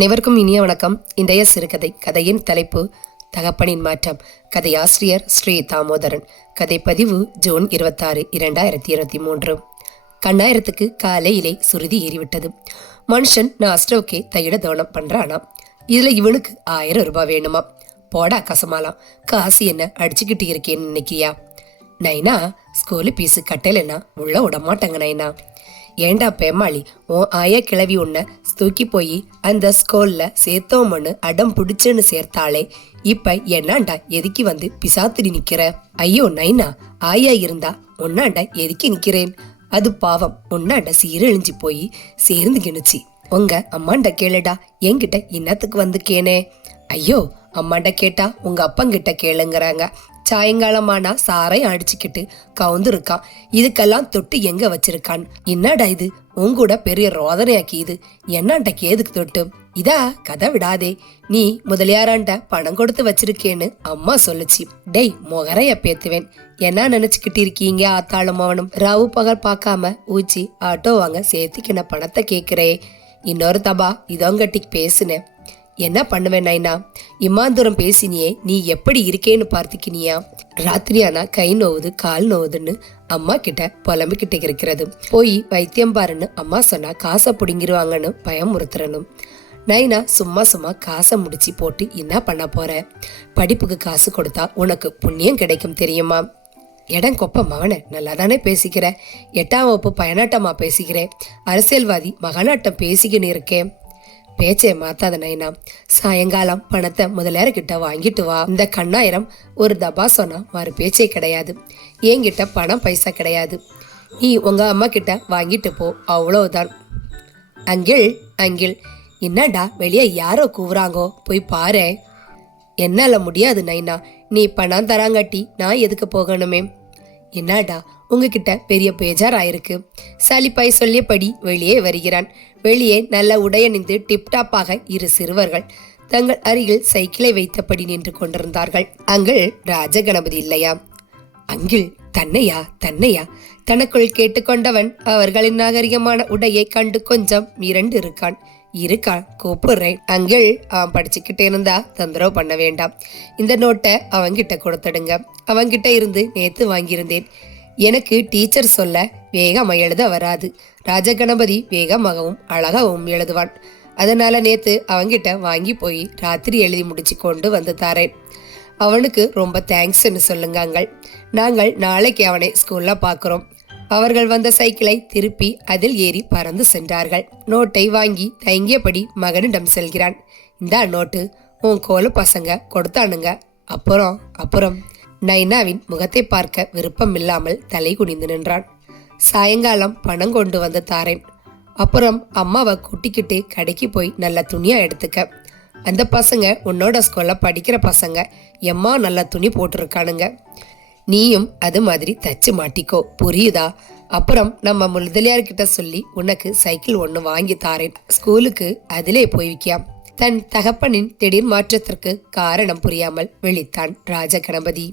அனைவருக்கும் இனிய வணக்கம். இன்றைய சிறுகதை கதையின் தலைப்பு தகப்பனின் மாற்றம். கதையாசிரியர் ஸ்ரீ தாமோதரன். கதைப்பதிவு ஜூன் இருபத்தாறு இரண்டாயிரத்தி இருபத்தி மூன்று. கண்ணாயிரத்துக்கு காலையிலே சுருதி ஏறிவிட்டது. மனுஷன் நான் அஸ்ட்ரோக்கே தையிட தோணம் பண்றானா? இதுல இவனுக்கு ஆயிரம் ரூபாய் வேணுமா? போடா கசமாலாம் காசு என்ன அடிச்சுக்கிட்டு இருக்கேன்னு நினைக்கியா நைனா ஸ்கூலு பீஸு கட்டலைன்னா உள்ள விட மாட்டாங்க நைனா. ஏண்டா பேமாளி? உன் ஆயா கிளவி உன்னை தூக்கி போய் அந்த ஸ்கூல்ல சேர்த்தோம்னு அடம் பிடிச்சுன்னு சேர்த்தாளே. இப்ப என்னாண்டா எதுக்கு வந்து பிசாத்திரி நிக்கிற? ஐயோ நைனா ஆயா இருந்தா உன்னாண்டா எதுக்கு நிக்கிறேன்? அது பாவம். உன்னாண்ட சீரழிஞ்சு போய் சேர்ந்து கிணுச்சு. உங்க அம்மாண்ட கேளுடா. என்கிட்ட இன்னத்துக்கு வந்து கேனே ஐயோ அம்மாண்ட கேட்டா உங்க அப்பங்கிட்ட கேளுங்கிறாங்க. சாயங்காலமானா சாரையும் அடிச்சுக்கிட்டு கவுந்துருக்கான். இதுக்கெல்லாம் தொட்டு எங்க வச்சிருக்கான்? என்னடா இது? உங்கூட பெரிய ரோதனையாக்கி இது. என்னாண்ட கேதுக்கு தொட்டு? இதா கதை விடாதே. நீ முதலியாராண்ட பணம் கொடுத்து வச்சிருக்கேன்னு அம்மா சொல்லுச்சு. டேய் முகரைய பேத்துவேன். என்ன நினைச்சுக்கிட்டு இருக்கீங்க ஆத்தாளும் அவனும்? ராவு பகல் பார்க்காம ஊச்சி ஆட்டோ வாங்க சேர்த்துக்கின பணத்தை கேக்குறே. இன்னொரு தபா இதோங்கட்டிக்கு பேசுனேன். என்ன பண்ணுவேன் நைனா? இம்மாந்தூரம் பேசினியே நீ எப்படி இருக்கேன்னு பார்த்துக்கினியா? ராத்திரியானா கை நோவுது கால் நோவுதுன்னு அம்மா கிட்ட புலம்பிக்கிட்டு இருக்கிறது. போய் வைத்தியம் பாருன்னு அம்மா சொன்னா காசை பிடுங்கிருவாங்கன்னு பயமுறுத்துறணும். நைனா சும்மா சும்மா காசை முடிச்சு போட்டு என்ன பண்ண போற? படிப்புக்கு காசு கொடுத்தா உனக்கு புண்ணியம் கிடைக்கும் தெரியுமா? இடம் கொப்ப மகனை நல்லா தானே பேசிக்கிற? எட்டாம் வகுப்பு பயனாட்டமா பேசிக்கிறேன் அரசியல்வாதி மகனாட்டம் பேசிக்கின்னு இருக்கேன் பேச்சை மாத்தாத நைனா சாயங்காலம் பணத்தை முதலியார்கிட்ட வாங்கிட்டு வா. இந்த கண்ணாயிரம் ஒரு தபா சொன்னா மறு பேச்சே கிடையாது. என்கிட்ட பணம் பைசா கிடையாது. நீ உங்க அம்மா கிட்ட வாங்கிட்டு போ அவ்வளவுதான். அங்கிள் அங்கிள் என்னடா வெளியே யாரோ கூவுறாங்கோ? போய் பாரு. என்னால முடியாது நைனா நீ பணம் தராங்காட்டி நான் எதுக்கு போகணுமே? என்னடா உங்ககிட்ட பெரிய பேஜார் ஆயிருக்கு. சலிப்பாய் சொல்லியபடி வெளியே வருகிறான். வெளியே நல்ல உடையணிந்து டிப்டாப்பாக இரு சிறுவர்கள் தங்கள் அருகில் சைக்கிளை வைத்தபடி நின்று கொண்டிருந்தார்கள். அங்கள் ராஜகணபதி இல்லையா? அங்கிள் தன்னையா தன்னையா? தனக்குள் கேட்டுக்கொண்டவன் அவர்களின் நாகரிகமான உடையை கண்டு கொஞ்சம் மிரண்டு இருக்கான் இருக்கான் கூப்பிடுறேன். அங்கிள் அவன் படிச்சுக்கிட்டே இருந்தா தொந்தரவு பண்ண வேண்டாம். இந்த நோட்டை அவன்கிட்ட கொடுத்துடுங்க. அவன்கிட்ட இருந்து நேத்து வாங்கியிருந்தேன். எனக்கு டீச்சர் சொல்ல வேகமாக எழுத வராது. ராஜகணபதி வேகமாகவும் அழகாகவும் எழுதுவான் அதனால நேத்து அவன்கிட்ட வாங்கி போய் ராத்திரி எழுதி முடிச்சு கொண்டு வந்து தாரேன். அவனுக்கு ரொம்ப தேங்க்ஸ்ன்னு சொல்லுங்க நாங்கள் நாளைக்கு அவனை ஸ்கூல்ல பார்க்குறோம் அவர்கள் வந்த சைக்கிளை திருப்பி அதில் ஏறி பறந்து சென்றார்கள். நோட்டை வாங்கி தயங்கியபடி மகனிடம் செல்கிறான். இந்தா நோட்டு உன் கோல பசங்க கொடுத்தானுங்க. அப்புறம் அப்புறம். நைனாவின் முகத்தை பார்க்க விருப்பம் இல்லாமல் தலை குனிந்து நின்றான். சாயங்காலம் பணம் கொண்டு வந்து தாரேன். அப்புறம் அம்மாவை கூட்டிக்கிட்டு கடைக்கு போய் நல்ல துணியாக எடுத்துக்க. அந்த பசங்க உன்னோட ஸ்கூலில் படிக்கிற பசங்க எம்மா நல்ல துணி போட்டிருக்கானுங்க. நீயும் அது மாதிரி தச்சு மாட்டிக்கோ புரியுதா? அப்புறம் நம்ம முதலியார்கிட்ட சொல்லி உனக்கு சைக்கிள் ஒன்று வாங்கி தாரேன். ஸ்கூலுக்கு அதிலே போய்விக்காம் தன் தகப்பனின் திடீர் மாற்றத்திற்கு காரணம் புரியாமல் விழித்தான் ராஜகணபதி